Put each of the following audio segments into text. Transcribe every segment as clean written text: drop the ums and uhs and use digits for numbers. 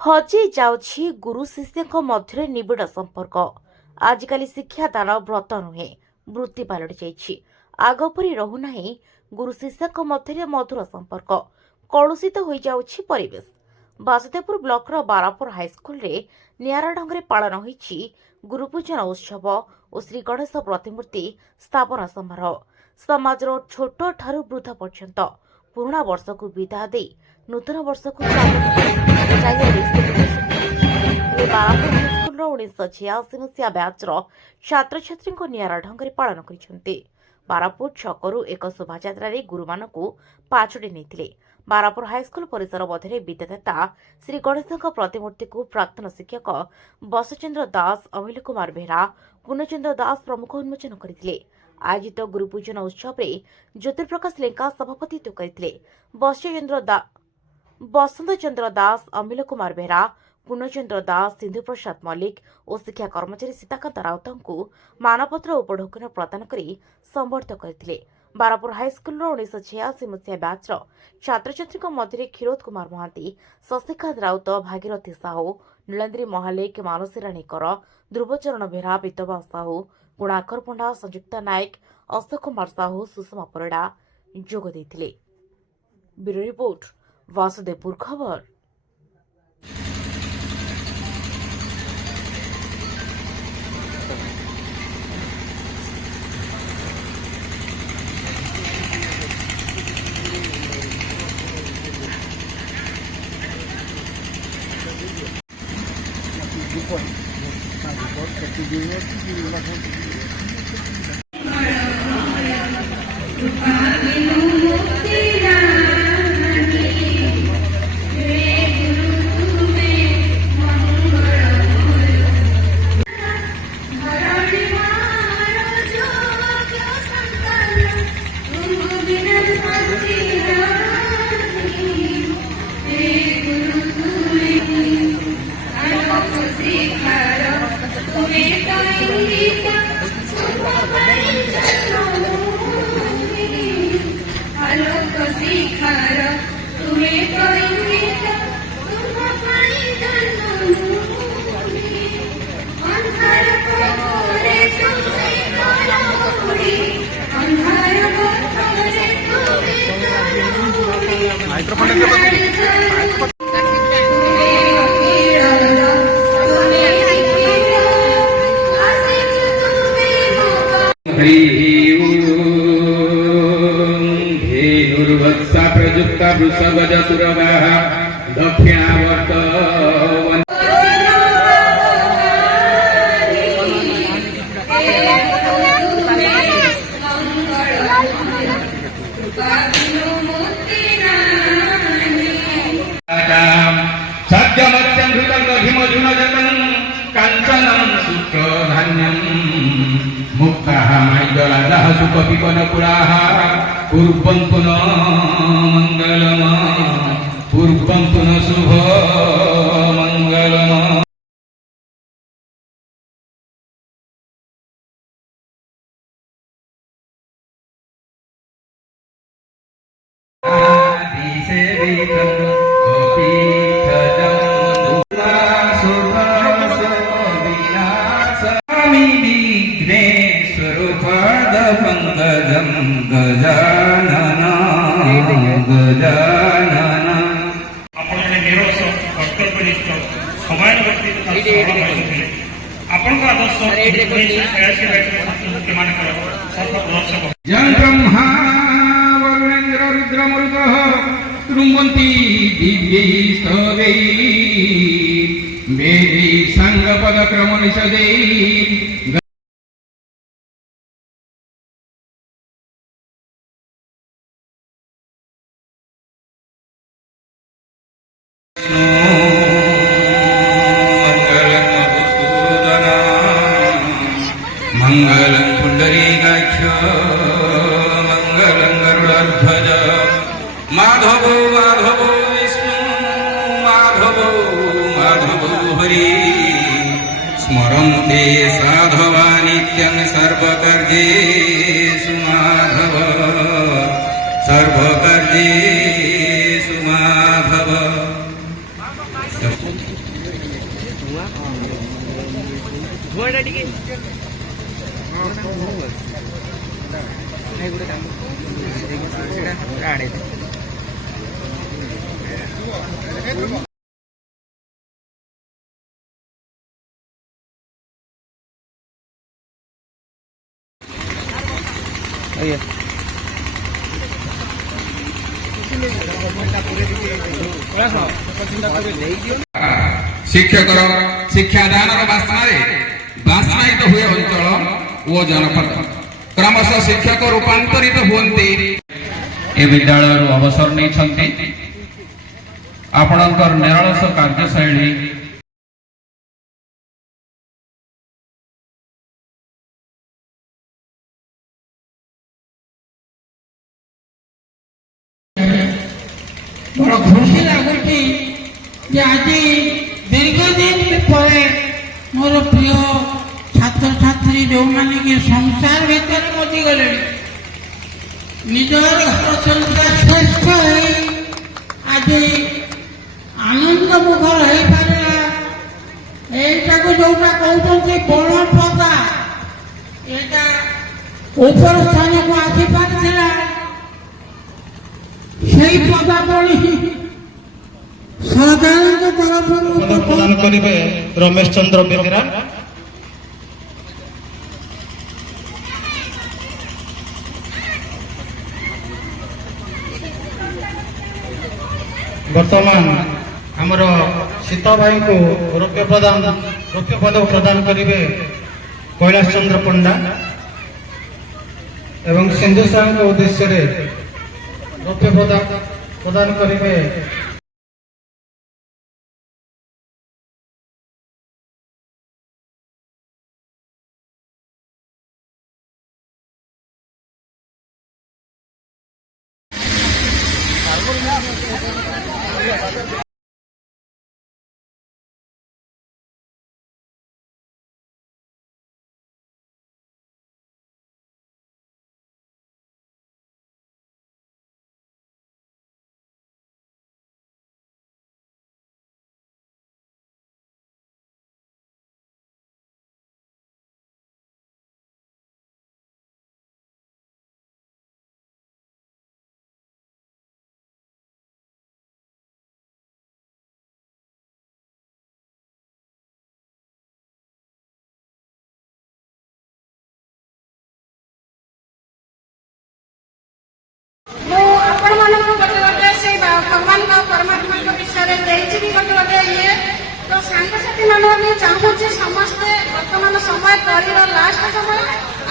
ହଜି ଯାଉଛି ଗୁରୁ ଶିଷ୍ୟଙ୍କ ମଧ୍ୟରେ ନିବିଡ଼ ସମ୍ପର୍କ। ଆଜିକାଲି ଶିକ୍ଷାଦାନ ବ୍ରତ ନୁହେଁ, ବୃତ୍ତି ପାଲଟି ଯାଇଛି। ଆଗ ପରି ରହୁନାହିଁ ଗୁରୁ ଶିଷ୍ୟଙ୍କ ମଧ୍ୟରେ ମଧୁର ସମ୍ପର୍କ। କଳୁଷିତ ହୋଇଯାଉଛି ପରିବେଶ। ବାସୁଦେବପୁର ବ୍ଲକର ବାରାପୁର ହାଇସ୍କୁଲରେ ନିଆରା ଢଙ୍ଗରେ ପାଳନ ହୋଇଛି ଗୁରୁପୂଜନ ଉତ୍ସବ ଓ ଶ୍ରୀ ଗଣେଶ ପ୍ରତିମୂର୍ତ୍ତି ସ୍ଥାପନା ସମାରୋହ। ସମାଜର ଛୋଟ ଠାରୁ ବୃଦ୍ଧ ପର୍ଯ୍ୟନ୍ତ ପୁରୁଣା ବର୍ଷକୁ ବିଦାୟ ଦେଇ ନୂତନ ବର୍ଷକୁ ସ୍ୱାଗତ କରି ଚାରିଆଡେ ସେଲିବ୍ରେସନ। ବାରାପୁର ହାଇସ୍କୁଲର 1986 ମସିହା ବ୍ୟାଚ୍ର ଛାତ୍ରଛାତ୍ରୀଙ୍କ ନିଆରା ଢଙ୍ଗରେ ପାଳନ କରିଛନ୍ତି। ବାରାପୁର ଛକରୁ ଏକ ଶୋଭାଯାତ୍ରାରେ ଗୁରୁମାନଙ୍କୁ ପାଛୋଟି ନେଇଥିଲେ। ବାରାପୁର ହାଇସ୍କୁଲ ପରିସର ମଧ୍ୟରେ ବିଦ୍ୟାଦାତା ଶ୍ରୀ ଗଣେଶଙ୍କ ପ୍ରତିମୂର୍ତ୍ତିକୁ ପ୍ରାକ୍ତନ ଶିକ୍ଷକ ବସଚନ୍ଦ୍ର ଦାସ, ଅମିଲ କୁମାର ବେହେରା, ପୂର୍ଣ୍ଣଚନ୍ଦ୍ର ଦାସ ପ୍ରମୁଖ ଉନ୍ମୋଚନ କରିଥିଲେ। ଆୟୋଜିତ ଗୁରୁପୂଜନ ଉତ୍ସବରେ ଜ୍ୟୋତିପ୍ରକାଶ ଲେଙ୍କା ସଭାପତିତ୍ୱ କରିଥିଲେ। ବସନ୍ତ ଚନ୍ଦ୍ର ଦାସ, ଅମିଲ କୁମାର ବେହେରା, ପୂର୍ଣ୍ଣଚନ୍ଦ୍ର ଦାସ, ସିନ୍ଧୁ ପ୍ରସାଦ ମଲ୍ଲିକ ଓ ଶିକ୍ଷା କର୍ମଚାରୀ ସୀତାକାନ୍ତ ରାଉତଙ୍କୁ ମାନପତ୍ର ଉପଢୌକନ ପ୍ରଦାନ କରି ସମ୍ବର୍ଦ୍ଧିତ କରିଥିଲେ। ବାରାପୁର ହାଇସ୍କୁଲର 1986 ମସିହା ବ୍ୟାଚ୍ର ଛାତ୍ରଛାତ୍ରୀଙ୍କ ମଧ୍ୟରେ କ୍ଷୀରୋଦ କୁମାର ମହାନ୍ତି, ଶଶିକାନ୍ତ ରାଉତ, ଭାଗୀରଥୀ ସାହୁ, ନୀଳେନ୍ଦ୍ରୀ ମହାଲିକ, ମାନସୀ ରାଣୀ କର, ଧ୍ରୁବଚରଣ ବେହେରା, ବିଧବା ସାହୁ, ଗୁଣାକର ପଣ୍ଡା, ସଂଯୁକ୍ତା ନାୟକ, ଅଶୋକ କୁମାର ସାହୁ, ସୁଷମା ପରିଡ଼ା ଯୋଗ ଦେଇଥିଲେ। ବ୍ୟୁରୋ ରିପୋର୍ଟ, ବାସୁଦେବପୁର ଖବର। धेनुर्वत्सा प्रयुक्ता वृषभजसुरगाः दक्षिणावर्त सत्यमत्यं घृतं दधिमधुनजतं काञ्चनं सूत्रधान्यं मुक्ताः मैदलादः सुखपिपनकुलाः पूर्वं पुनः मङ्गलम् पूर्वं पुनः शुभमङ्गलम्। ब्रह्मा वरुणेन्द्र रुद्रमरुतः रुन्वन्ति दिव्यैस्तवैः वेदैः साङ्गपदक्रमनिषदैः मंगलं पुंडरीकाक्ष मंगलं गरुड़ध्वज माधवो माधवो विष्णु माधवो माधवो हरि स्मरन्ते साधवा नित्यं सर्वकार्येषु माधव सर्वकार्येषु माधव ଶିକ୍ଷକର ଶିକ୍ଷାଦାନର ବାସ୍ନାରେ ବାସ୍ନାୟିତ ହୁଏ ଅଞ୍ଚଳ ଓ ଜନପଦ। କ୍ରମଶଃ ଶିକ୍ଷକ ରୂପାନ୍ତରିତ ହୁଅନ୍ତି। ଏ ବିଦ୍ୟାଳୟରୁ ଅବସର ନେଇଛନ୍ତି ଆପଣଙ୍କର ନିରଳସ କାର୍ଯ୍ୟଶୈଳୀ बड़ खुशी लगुच आज दीर्घ दिन पर मोर प्रिय छात्र छात्री जो मैंने कि संसार भीतर मजी गले निजर घर संसार श्रेष्ठ आज आनंद मुखर हो पारा यटा को जोटा कहते बड़पदा यहाँ ऊपर स्थान को आसी पारा সেই পদাবলী সাধারণত প্রদান করিবে রমেশ চন্দ্র বেহেরা। বর্তমান আমার সীতা ভাইଙ୍କୁ রৌপ্য পদক প্রদান করিবে কৈলাস চন্দ্র পণ্ডা এবং সিন্ধু সাহଙ୍କ উদ্দেশ্যে রৌপ্য পদক প্রদান করিবে भगवान परमात्मा विषय गोटे गोटे ये तो सांगसाथी मैंने चाहूँ समस्ते बर्तमान समय करी लास्ट समय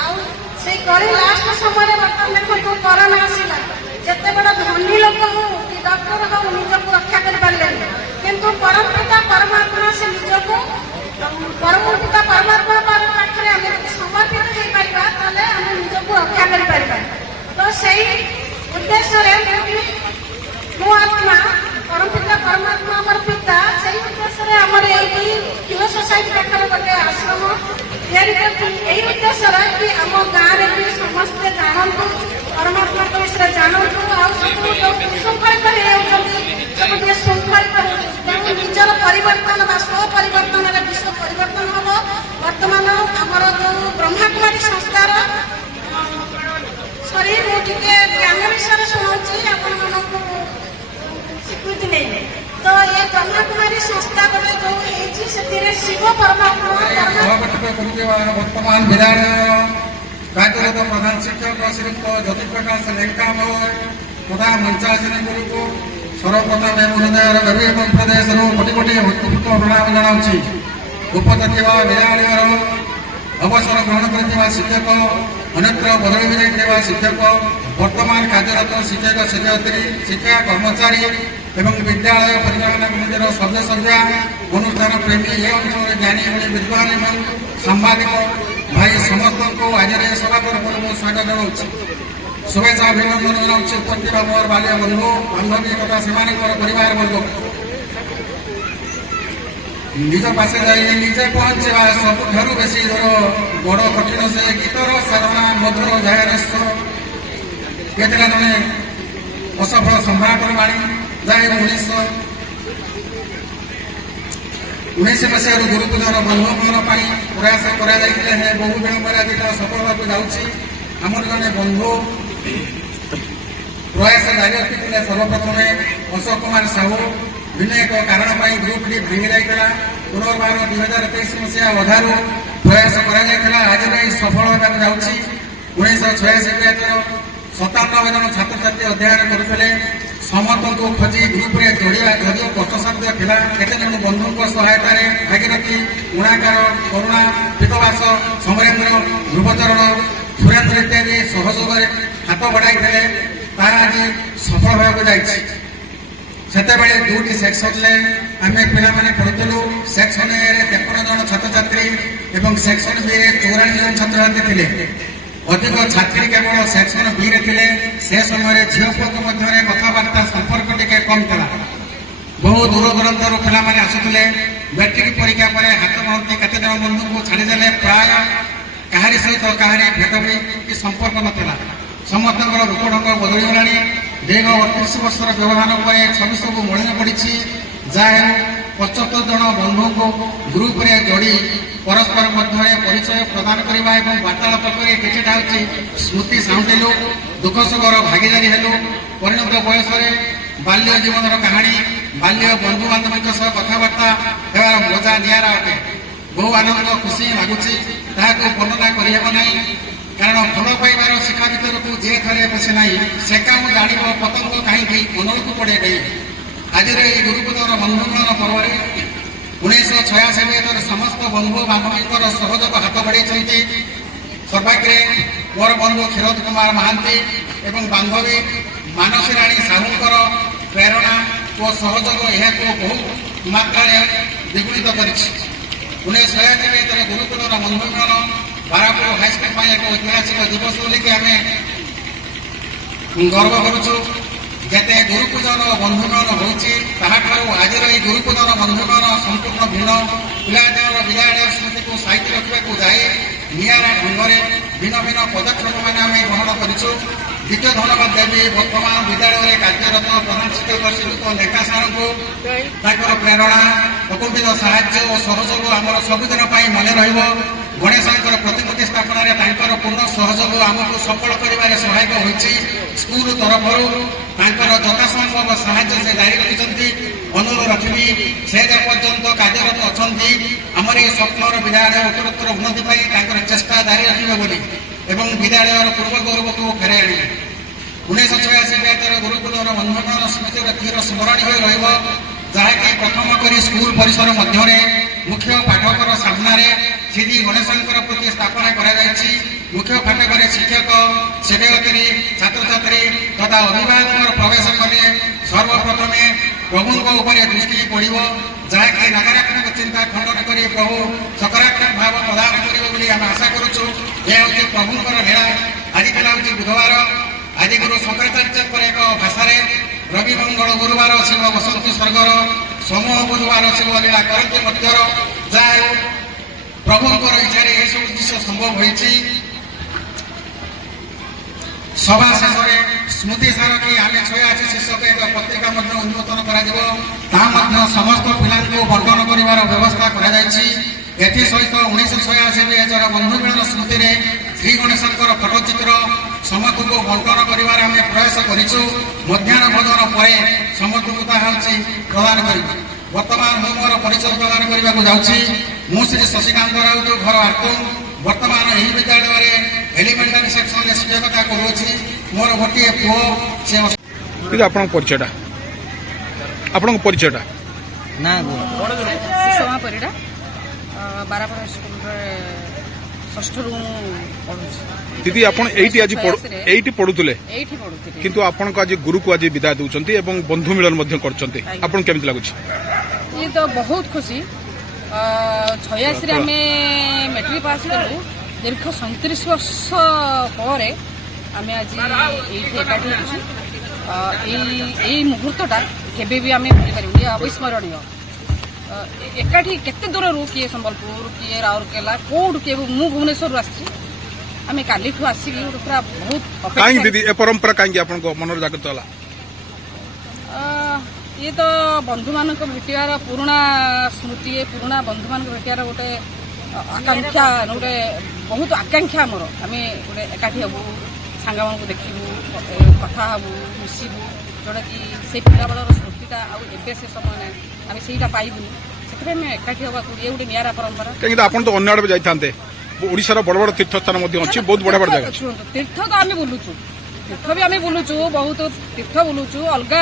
आई करी लास्ट समय बर्तमान देखो करोना आसला जिते बड़ा धनी लोक हो कि डॉक्टर हो निजक रक्षा कर पारे किंतु परम पिता परमात्मा से निजक परम पिता परमात्मा पाखे आम समर्पित हो पारे आम निजक रक्षा कर तो सही उद्देश्य मो आत्मा परम पिता परमात्मा आमर पिता से उद्देश्य आमर युवा सोसाइटी पाखे गोटे आश्रम यही उद्देश्य कि आम गाँव में भी समस्ते जानतु परमात्मा को विषय जानतु शृंखलित सब शृंखलित निजर परिवर्तन स्वपरिवर्तन विश्व परिवर्तन हम बर्तमान आमर जो ब्रह्माकुमारी संस्थार सरी मुझे ज्ञान विषय शुणाऊँगी आपको स्वीकृति नहीं तो ये ब्रह्माकुमारी संस्था गोटे जो शिव परमात्मा वर्तमान विद्यालय कार्यरत प्रधान शिक्षक श्रीयुक्त ज्योति प्रकाश लेंकामय तथा मंचासन गुरु सर्वप्रथम महोदय रवि एवं प्रदेश कोटि कोटि भक्तिपूत प्रणाम जनाऊँगी उपजाति विद्यालय अवसर ग्रहण कर शिक्षक अन्यत्र बदली हो जाता शिक्षक वर्तमान कार्यरत शिक्षक शिक्षयित्री शिक्षा कर्मचारी एवं विद्यालय परिचालन कमिटर सदस्य अनुष्ठान प्रेमी ए अंचल ज्ञानी विद्वान एवं सांबादिक भाई समस्त को आज सभा तरफ स्वागत जनाऊँ शुभेच्छा अभिनंदन जनाऊँ उपस्थित मोर बाल्य बंधु बांधवी तथा से परिवार वर्ग निज पास जाए निजे पहुंचवा सबुठ बेसी बड़ कठिन से गीतर साधना मधुर जायरेश्वर केतला जड़े असफल सम्राट बाणी जाए 19 ଉଣେଇଶ ମସିହାରୁ ଗୁରୁକୁଳର ବନ୍ଧୁଙ୍କର ପାଇଁ ପ୍ରୟାସ କରାଯାଇଥିଲେ ହେଲେ ବହୁ ବିଳମ୍ବରେ ଆଜି ତାହା ସଫଳ ହେବାକୁ ଯାଉଛି। ଆମର ଜଣେ ବନ୍ଧୁ ପ୍ରୟାସ ଜାରି ରଖିଥିଲେ। ସର୍ବପ୍ରଥମେ ଅଶୋକ କୁମାର ସାହୁ ଭିନ୍ନ ଏକ କାରଣ ପାଇଁ ଗ୍ରୁପଟି ଭାଙ୍ଗି ଯାଇଥିଲା। ପୁନର୍ବାର 2023 ମସିହା ଅଧାରୁ ପ୍ରୟାସ କରାଯାଇଥିଲା। ଆଜିର ଏହି ସଫଳ ହେବାକୁ ଯାଉଛି। 1986 ବ୍ୟାଚର 97 ଜଣ ଛାତ୍ରଛାତ୍ରୀ ଅଧ୍ୟୟନ କରୁଥିଲେ। ସମସ୍ତଙ୍କୁ ଖୋଜି ଗ୍ରୁପରେ ଯୋଡ଼ିବା ଯଦିଓ କଷ୍ଟସାଧ୍ୟ ଥିଲା। କେତେ ଜଣ ବନ୍ଧୁଙ୍କ ସହାୟତାରେ ଭାଗିରଥୀ, ଗୁଣାକାର, କରୁଣା, ପିତବାସ, ସମରେନ୍ଦ୍ର, ଧ୍ରୁବଚରଣ, ସୁରେନ୍ଦ୍ର ଇତ୍ୟାଦି ସହଯୋଗରେ ହାତ ବଢ଼ାଇଥିଲେ। ତାହା ଆଜି ସଫଳ ହେବାକୁ ଯାଇଛି। ସେତେବେଳେ 2ଟି ସେକ୍ସନରେ ଆମେ ପିଲାମାନେ ପଢୁଥିଲୁ। ସେକ୍ସନ ଏରେ 53 ଜଣ ଛାତ୍ରଛାତ୍ରୀ ଏବଂ ସେକ୍ସନ ବିରେ 94 ଜଣ ଛାତ୍ରଛାତ୍ରୀ ଥିଲେ। ଅଧିକ ଛାତ୍ରୀ କେବଳ ସେକ୍ସନ ବିରେ ଥିଲେ। ସେ ସମୟରେ ଝିଅ ପୁଅଙ୍କ ମଧ୍ୟରେ କଥାବାର୍ତ୍ତା ସମ୍ପର୍କ ଟିକେ କମ୍ ଥିଲା। ବହୁ ଦୂର ଦୂରାନ୍ତରୁ ପିଲାମାନେ ଆସୁଥିଲେ। ମ୍ୟାଟ୍ରିକ ପରୀକ୍ଷା ପରେ ହାତ ଗଣତି କେତେ ଜଣ ବନ୍ଧୁଙ୍କୁ ଛାଡ଼ିଦେଲେ। ପ୍ରାୟ କାହାରି ସହିତ କାହାରି ଭେଟ ବି କି ସମ୍ପର୍କ ନଥିଲା। ସମସ୍ତଙ୍କର ରୂପଢଙ୍ଗ ବଦଳିଗଲାଣି। ଦୀର୍ଘ 38 ବର୍ଷର ବ୍ୟବଧାନ ପରେ ଛବି ସବୁ ମଳିନ ପଡ଼ିଛି। ଯାହା ହେଉ 75 ଜଣ ବନ୍ଧୁଙ୍କୁ ଗ୍ରୁପରେ ଯୋଡ଼ି ପରସ୍ପର ମଧ୍ୟରେ ପରିଚୟ ପ୍ରଦାନ କରିବା ଏବଂ ବାର୍ତ୍ତାଳାପ କରି କିଛିଟା ହେଉଛି ସ୍ମୃତି ସାଉଁଟିଲୁ, ଦୁଃଖ ସୁଖର ଭାଗିଦାରୀ ହେଲୁ। ପରିଣତ ବୟସରେ ବାଲ୍ୟ ଜୀବନର କାହାଣୀ, ବାଲ୍ୟ ବନ୍ଧୁବାନ୍ଧବଙ୍କ ସହ କଥାବାର୍ତ୍ତା ହେବାର ମଜା ନିଆରା ଅଟେ। ବହୁ ଆନନ୍ଦ ଖୁସି ଲାଗୁଛି। ତାହାକୁ ବର୍ଣ୍ଣନା କରିହେବ ନାହିଁ। କାରଣ ଭଲ ପାଇବାର ଶିକ୍ଷା ଭିତରକୁ ଯିଏ ଥରେ ବସେ ନାହିଁ ସେ କାମ ଜାଣିବ ପତଙ୍ଗ କାହିଁକି ମନକୁ ପଡ଼େ ନାହିଁ। ଆଜିର ଏହି ଗୁରୁକୁଳର ବନ୍ଧୁଗଣ ପର୍ବରେ 1986 ବେଳର ସମସ୍ତ ବନ୍ଧୁ ବାନ୍ଧବୀଙ୍କର ସହଯୋଗ ହାତ ବଢ଼ାଇଛନ୍ତି। ସୌଭାଗ୍ୟରେ ମୋର ବନ୍ଧୁ କ୍ଷୀରୋଦ କୁମାର ମହାନ୍ତି ଏବଂ ବାନ୍ଧବୀ ମାନସୀ ରାଣୀ ସାହୁଙ୍କର ପ୍ରେରଣା ଓ ସହଯୋଗ ଏହାକୁ ବହୁ ମାତ୍ରାରେ ଦ୍ୱିଗୁଣିତ କରିଛି। 1986 ବେଳର ଗୁରୁକୁଳର ବନ୍ଧୁଗଣ ବାରାପୁର ହାଇସ୍କୁଲ ପାଇଁ ଏକ ଐତିହାସିକ ଦିବସ ବୋଲିକି ଆମେ ଗର୍ବ କରୁଛୁ। ଯେତେ ଗୁରୁପୂଜନ ବନ୍ଧୁଗଣ ହେଉଛି ତାହାଠାରୁ ଆଜିର ଏହି ଗୁରୁପୂଜନ ବନ୍ଧୁଗଣ ସମ୍ପୂର୍ଣ୍ଣ ଭିନ୍ନ। ପିଲାଦିନର ବିଦ୍ୟାଳୟ ସ୍ମୃତିକୁ ସାଇତି ରଖିବାକୁ ଯାଇ ନିଆରା ଢଙ୍ଗରେ ଭିନ୍ନ ଭିନ୍ନ ପଦକ୍ଷେପମାନ ଆମେ ଗ୍ରହଣ କରିଛୁ। ଦ୍ୱିତୀୟ ଧନ୍ୟବାଦ ଦେବି ବର୍ତ୍ତମାନ ବିଦ୍ୟାଳୟରେ କାର୍ଯ୍ୟରତ ପ୍ରଧାନ ଶିକ୍ଷକ ଶ୍ରୀଯୁକ୍ତ ଲେଖା ସାରଙ୍କୁ। ତାଙ୍କର ପ୍ରେରଣା, ଅକୁଣ୍ଠିତ ସାହାଯ୍ୟ ଓ ସହଯୋଗ ଆମର ସବୁଦିନ ପାଇଁ ମନେ ରହିବ। ଗଣେଶଙ୍କର ପ୍ରତିମୂର୍ତ୍ତି ସ୍ଥାପନାରେ ତାଙ୍କର ପୂର୍ଣ୍ଣ ସହଯୋଗ ଆମକୁ ସଫଳ କରିବାରେ ସହାୟକ ହୋଇଛି। ସ୍କୁଲ ତରଫରୁ ତାଙ୍କର ଯଥାସମ୍ଭବ ସାହାଯ୍ୟ ସେ ଜାରି ରଖିଛନ୍ତି। ଅନୁରୋଧ ରଖିବି ସେ ଯେ ପର୍ଯ୍ୟନ୍ତ କାର୍ଯ୍ୟରତ ଅଛନ୍ତି ଆମର ଏହି ସ୍ୱପ୍ନର ବିଦ୍ୟାଳୟ ଉତ୍ତରୋତ୍ତର ଉନ୍ନତି ପାଇଁ ତାଙ୍କର ଚେଷ୍ଟା ଜାରି ରଖିବେ ବୋଲି ଏବଂ ବିଦ୍ୟାଳୟର ପୂର୍ବ ଗୌରବକୁ ଫେରାଇ ଆଣିବେ। 1986 ବ୍ୟାଚର ଗୁରୁକୁଳର ବନ୍ଧୁଗଣ ସ୍ମୃତିର ଚିର ସ୍ମରଣୀୟ ହୋଇ ରହିବ। ଯାହାକି ପ୍ରଥମ କରି ସ୍କୁଲ ପରିସର ମଧ୍ୟରେ ମୁଖ୍ୟ ପାଠକର ସାମ୍ନାରେ ଶ୍ରୀ ଗଣେଶଙ୍କର ପ୍ରତି ସ୍ଥାପନା କରାଯାଇଛି। ମୁଖ୍ୟ ଫାଟକରେ ଶିକ୍ଷକ, ସେବାୟତୀ, ଛାତ୍ରଛାତ୍ରୀ ତଥା ଅଭିଭାବକଙ୍କର ପ୍ରବେଶ କଲେ ସର୍ବପ୍ରଥମେ ପ୍ରଭୁଙ୍କ ଉପରେ ଦୃଷ୍ଟି ପଡ଼ିବ। ଯାହାକି ନକାରାତ୍ମକ ଚିନ୍ତା ଖଣ୍ଡନ କରି ପ୍ରଭୁ ସକାରାତ୍ମକ ଭାବ ପ୍ରଦାନ କରିବେ ବୋଲି ଆମେ ଆଶା କରୁଛୁ। ଏହା ହେଉଛି ପ୍ରଭୁଙ୍କର ଲୀଳା। ଆଜି ଥିଲା ହେଉଛି ବୁଧବାର। ଆଜି ଗୁରୁ ଶଙ୍କରାଚାର୍ଯ୍ୟଙ୍କର ଏକ ଭାଷାରେ ରବି ମଙ୍ଗଳ ଗୁରୁବାର ଶିବ ବସନ୍ତି ସ୍ୱର୍ଗର, ସୋମ ବୁଧବାର ଶିବ ଲୀଳା କରନ୍ତି ମଧ୍ୟର। ଯାହା ହେଉ ପ୍ରଭୁଙ୍କର ଇଚ୍ଛାରେ ଏସବୁ ଜିନିଷ ସମ୍ଭବ ହୋଇଛି। ସଭା ଶେଷରେ ସ୍ମୃତି ସାରଥୀ ଆମେ 86 ଶୀର୍ଷକ ଏକ ପତ୍ରିକା ମଧ୍ୟ ଉନ୍ମୋଚନ କରାଯିବ। ତାହା ମଧ୍ୟ ସମସ୍ତ ପିଲାଙ୍କୁ ବଣ୍ଟନ କରିବାର ବ୍ୟବସ୍ଥା କରାଯାଇଛି। ଏଥିସହିତ 1986 ବ୍ୟାଚର ବନ୍ଧୁମିଳନ ସ୍ମୃତିରେ ଶ୍ରୀ ଗଣେଶଙ୍କର ଫଟୋଚିତ୍ର ସମସ୍ତଙ୍କୁ ବଣ୍ଟନ କରିବାର ଆମେ ପ୍ରୟାସ କରିଛୁ। ମଧ୍ୟାହ୍ନ ଭୋଜନ ପରେ ସମସ୍ତଙ୍କୁ ତାହା ହେଉଛି ପ୍ରଦାନ କରିବୁ। ବର୍ତ୍ତମାନ ମୁଁ ମୋର ପରିଚୟ ପ୍ରଦାନ କରିବାକୁ ଯାଉଛି। ମୁଁ ଶ୍ରୀ ଶଶିକାନ୍ତ ରାଉତ, ଘର ଆର୍ତୁମ। ବର୍ତ୍ତମାନ ଏହି ବିଦ୍ୟାଳୟରେ ଏଲିମେଣ୍ଟାରୀ ସେକ୍ସନରେ ଶିକ୍ଷକତା କରୁଅଛି। ମୋର ଗୋଟିଏ ପୁଅ, ସେ କିନ୍ତୁ ଆପଣଙ୍କ ପରିଚୟଟା ନା ସୁଷମା ପରିଡ଼ା ବାରାପୁର ସ୍କୁଲରେ ଷଷ୍ଠରୁ ମୁଁ ପଢ଼ୁଛି। ଦିଦି ଆପଣ ଏଇଠି ପଢୁଥିଲେ ଏଇଠି ପଢ଼ୁଥିଲି। କିନ୍ତୁ ଆପଣଙ୍କ ଆଜି ଗୁରୁକୁ ଆଜି ବିଦାୟ ଦେଉଛନ୍ତି ଏବଂ ବନ୍ଧୁ ମିଳନ ମଧ୍ୟ କରୁଛନ୍ତି। ଆପଣଙ୍କୁ କେମିତି ଲାଗୁଛି? ଇଏ ତ ବହୁତ ଖୁସି। 86ରେ ଆମେ ମେଟ୍ରିକ ପାସ୍ କଲୁ। ଦୀର୍ଘ 37 ବର୍ଷ ପରେ ଆମେ ଆଜି ଏଇଠି ଏକାଠି ହେଉଛୁ। ଏଇ ମୁହୂର୍ତ୍ତଟା କେବେ ବି ଆମେ ଭୁଲିପାରିବୁନି, ଅବିସ୍ମରଣୀୟ। ଏକାଠି କେତେ ଦୂରରୁ, କିଏ ସମ୍ବଲପୁର, କିଏ ରାଉରକେଲା, କୋଉଠୁ କିଏ, ମୁଁ ଭୁବନେଶ୍ୱରରୁ ଆସିଛି। ଆମେ କାଲିଠୁ ଆସିକି ଗୋଟେ ପୁରା ବହୁତ କାହିଁକି ଦିଦି ଏ ପରମ୍ପରା କାହିଁକି ଆପଣଙ୍କ ମନରେ ଜାଗ୍ରତ ହେଲା? ये तो बंधु मान भेटार पुराणा स्मृति पुराणा बंधु मान भेटार गोटे आकांक्षा गोटे बहुत आकांक्षा आमर आम गोटे एकाठी हबू सांग मान देखू कथा हबू मिसबू जोटा कि से पिला बेलर स्मृतिटा आए से समय आम से पाइबू से एकाठी हवा ये गोटे निरा परंपरा कहीं आप तो अन्य आड़े जाते ओडिशार बड़ बड़ तीर्थस्थान अच्छी बहुत बड़ा बड़ा जगह शुणु तीर्थ तो आम बुलुचु तीर्थ भी आम बुलुचु बहुत तीर्थ बुलुचु अलग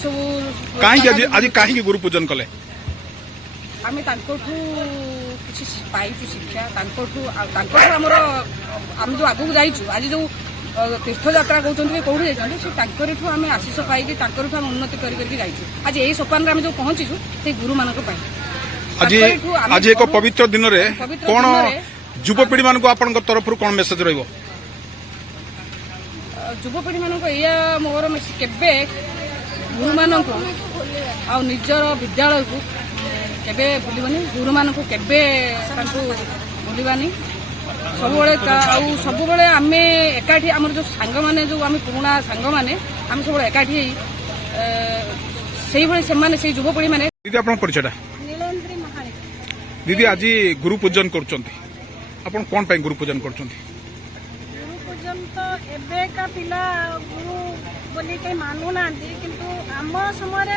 सब कहीं आज कहीं गुरु पूजन कले आम किसी पाइचु शिक्षा आमर आम जो आगू जाइचु आज जो तीर्थ यात्रा कहते कौट जाइए से आम आशीष पाई आम उन्नति करके जाइए आज यही सोपान आम जो पहुंचीचु से गुरु मान आज आज एक पवित्र दिन रे कौन युवपीढ़ी मान आपण तरफ कौन मेसेज रही युवपीढ़ी मान या मोर केबे गुरु मान निजर विद्यालय को केबे भूलबानी गुरु मान केबे भूलबानी सब आम एकाठी आम जो सांग माने जो आम पुराणा सांग माने आम सब एकाठी से युवपीढ़ी माने दीदी आप परिचयटा नीलेन्द्री महाले दीदी आज गुरु पूजन करछंती आपण कोन पय गुरु पूजन करछंती गुरु पूजन तो एबेका पिला गुरु बोली कहीं मानु ना किंतु आम समय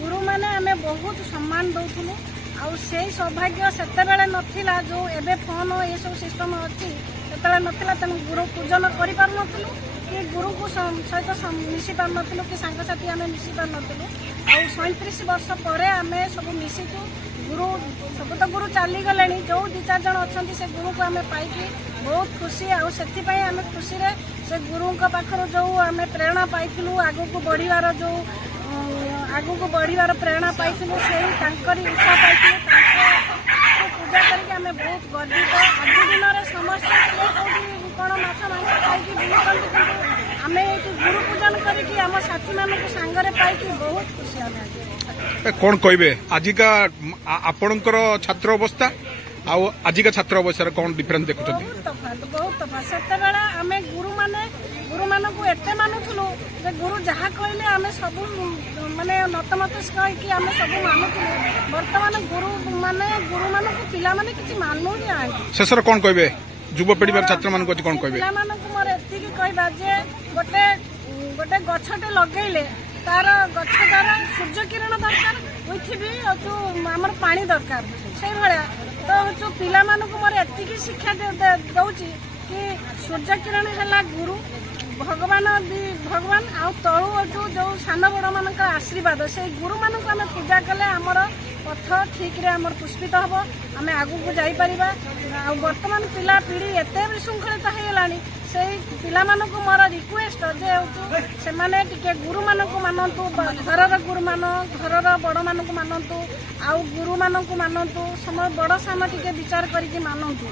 गुरु माने आमे बहुत सम्मान दउथुनु आउ से सौभाग्य सेतेबेले नथिला जो एबे फोन ये सब सिस्टम अछि सेतेबेले नथिला तनु गुरु पूजन करि पार नथुनु कि गुरु को सहित मिसी पार नथुनु कि सांगसाथी आमे मिसी पार नथुनु आउ 37 वर्ष परे आमे सब मिसिचु गुरु सब तो गुरु चली गले जो 2-4 जन अच्छा से गुरु को आम पाई बहुत खुशी आए आम खुशी से गुरु पाखर जो आम प्रेरणा पाइलु आग को बढ़िवार जो आग को बढ़िवार प्रेरणा पाइलु से उत्साह पाई पूजा करके आम बहुत गर्वित आज दिन में समस्त कौन माछ मांस खाई बुलूँ आम गुरु पूजन करके आम साथी मानक सांगरे पाई बहुत खुशी आम कौन कहे आजिका आपणकर छात्र अवस्था आजिका छात्र अवस्था कौन डिफरेंस देखुं बहुत तफात से आम गुरु मान को एते मानुलु जे गुरु जहाँ कहले आम सब माने नतमत कहीकि आम सब मानुलु बर्तमान गुरु मान को पिला माने किछि मानु ही आंती शेषर कौन कहे युवपीढ़ी छात्र मान कौन कहे पिला मानक मोर एतिकी कहबा जे गोटे गोटे गछटे लगेले तार गछ द्वारा सूर्य किरण दरकार उठी भी जो आमर पानी दरकार से भाया तो जो पिला मानक मोर एतिकी शिक्षा दउची कि सूर्य किरण है गुरु भगवान भगवान आउ तलु जो सान बड़ मान आशीर्वाद से गुरु मान आम पूजा कले आमर पथ ठीक रे आमर पुष्पित हम आम आगू को जापर बर्तमान पिला पीढ़ी एत विशृंखलित होगलानी से पिला मानक मोर रिक्वेस्ट जे से माने टिके गुरु मानक मानतु घरर गुरु मान घरर बड़ मानक मानतु आउ गुरु मानक मानतु समय बड़ सान टिके विचार करके मानतु।